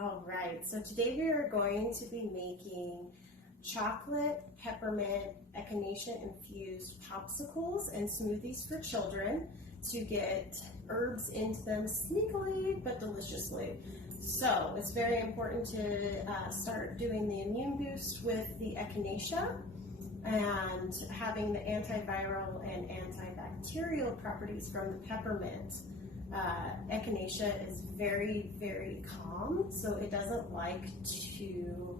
All right, so today we are going to be making chocolate, peppermint, echinacea infused popsicles and smoothies for children to get herbs into them sneakily but deliciously. So it's very important to start doing the immune boost with the echinacea and having the antiviral and antibacterial properties from the peppermint. Echinacea is very, very calm, so it doesn't like to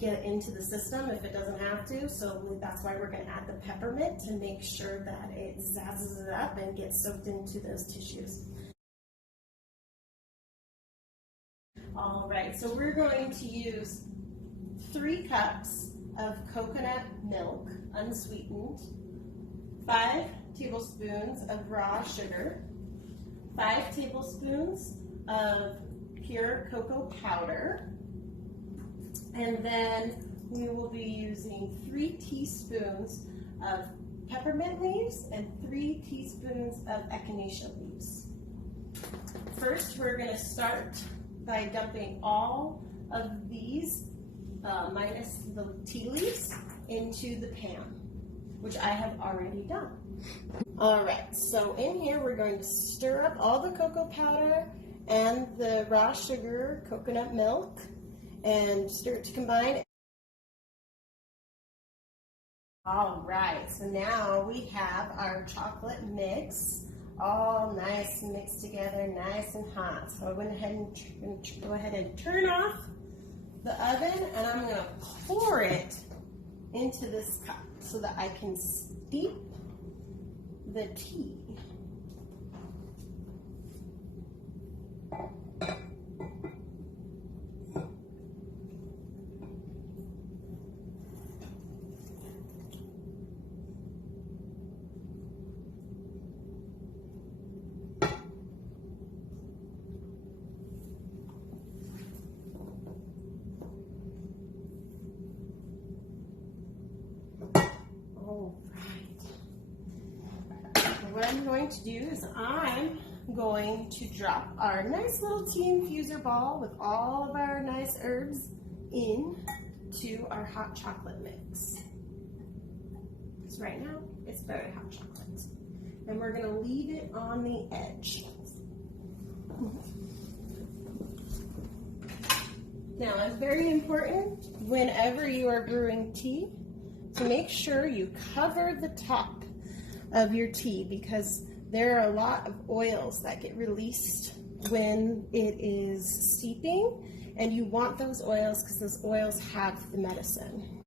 get into the system if it doesn't have to. So that's why we're going to add the peppermint to make sure that it zazzes it up and gets soaked into those tissues. All right, so we're going to use 3 cups of coconut milk, unsweetened, 5 tablespoons of raw sugar, 5 tablespoons of pure cocoa powder, and then we will be using 3 teaspoons of peppermint leaves and 3 teaspoons of echinacea leaves. First, we're going to start by dumping all of these, minus the tea leaves, into the pan, which I have already done. All right, so in here we're going to stir up all the cocoa powder and the raw sugar, coconut milk, and stir it to combine. All right, so now we have our chocolate mix all nice and mixed together, nice and hot. So I went ahead and go ahead and turn off the oven, and I'm going to pour it into this cup so that I can steep the tea. All right. What I'm going to do is I'm going to drop our nice little tea infuser ball with all of our nice herbs into our hot chocolate mix. Because right now it's very hot chocolate. And we're going to leave it on the edge. Now, it's very important whenever you are brewing tea to make sure you cover the top of your tea, because there are a lot of oils that get released when it is steeping, and you want those oils because those oils have the medicine.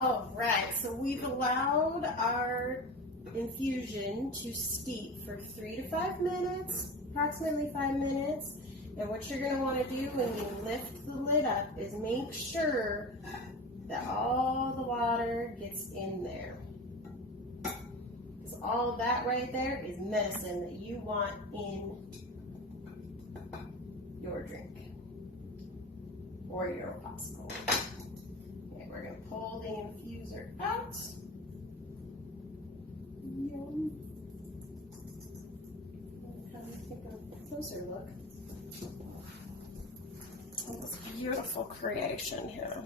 All right, so we've allowed our infusion to steep for 3 to 5 minutes, approximately 5 minutes. And what you're going to want to do when you lift the lid up is make sure that all the water gets in there. Because all of that right there is medicine that you want in your drink or your popsicle. Okay, we're going to pull the infuser out. Yum. Have a take a closer look. This beautiful creation here.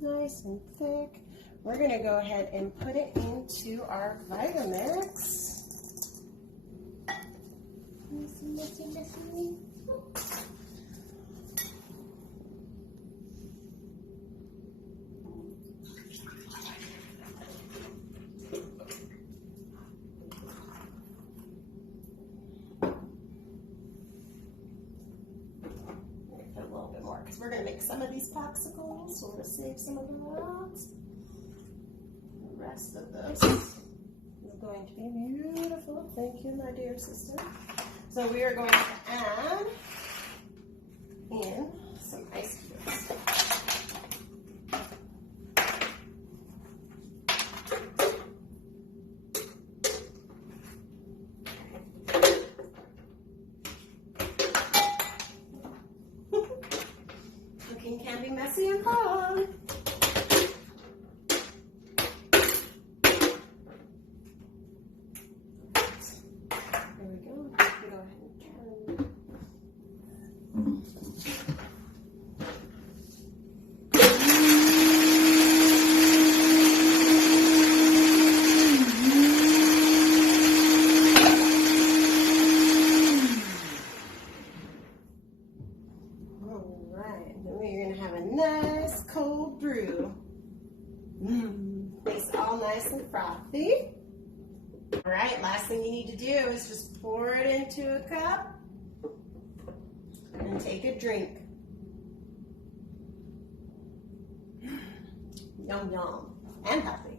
Nice and thick. We're going to go ahead and put it into our Vitamix. Messy, messy, messy. We're going to make some of these popsicles, so we're going to save some of them out. The rest of this is going to be beautiful. Thank you, my dear sister. So we are going to add in some ice cubes. Can be messy and fun. There we go. Go ahead and turn is just pour it into a cup and take a drink. Yum, yum, and healthy.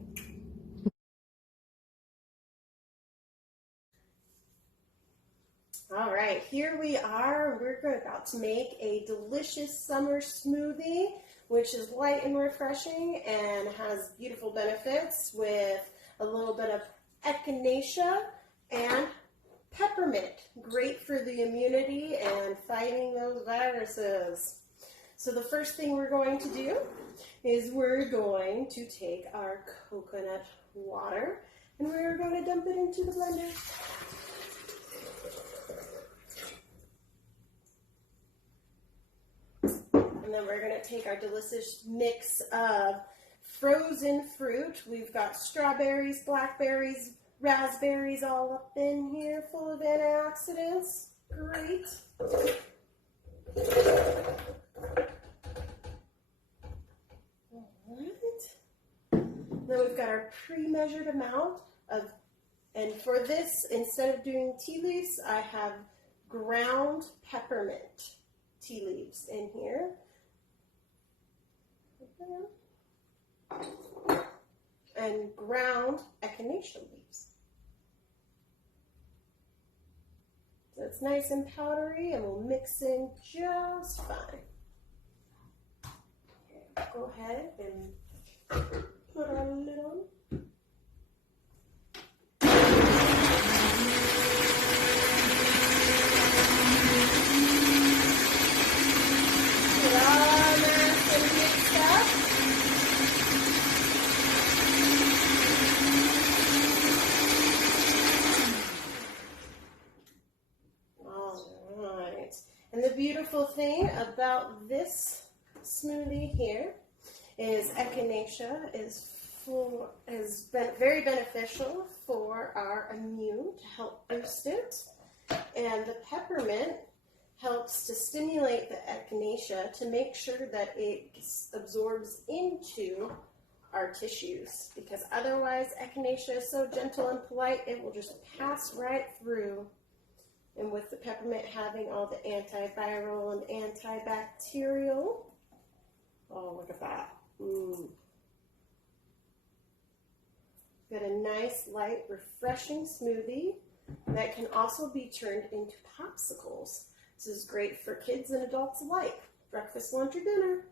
All right, here we are. We're about to make a delicious summer smoothie, which is light and refreshing and has beautiful benefits with a little bit of echinacea and peppermint. Great for the immunity and fighting those viruses. So the first thing we're going to do is we're going to take our coconut water and we're going to dump it into the blender. And then we're going to take our delicious mix of frozen fruit. We've got strawberries, blackberries, raspberries all up in here, full of antioxidants. Great. All right. Then we've got our pre-measured amount of, and for this, instead of doing tea leaves, I have ground peppermint tea leaves in here. And ground echinacea leaves. So it's nice and powdery and we'll mix in just fine. Okay, go ahead and put our lid on. Get all nice and mixed up. And the beautiful thing about this smoothie here is echinacea is very beneficial for our immune to help boost it. And the peppermint helps to stimulate the echinacea to make sure that it absorbs into our tissues. Because otherwise echinacea is so gentle and polite, it will just pass right through. And with the peppermint having all the antiviral and antibacterial, oh, look at that. Got a nice, light, refreshing smoothie that can also be turned into popsicles. This is great for kids and adults alike. Breakfast, lunch, or dinner.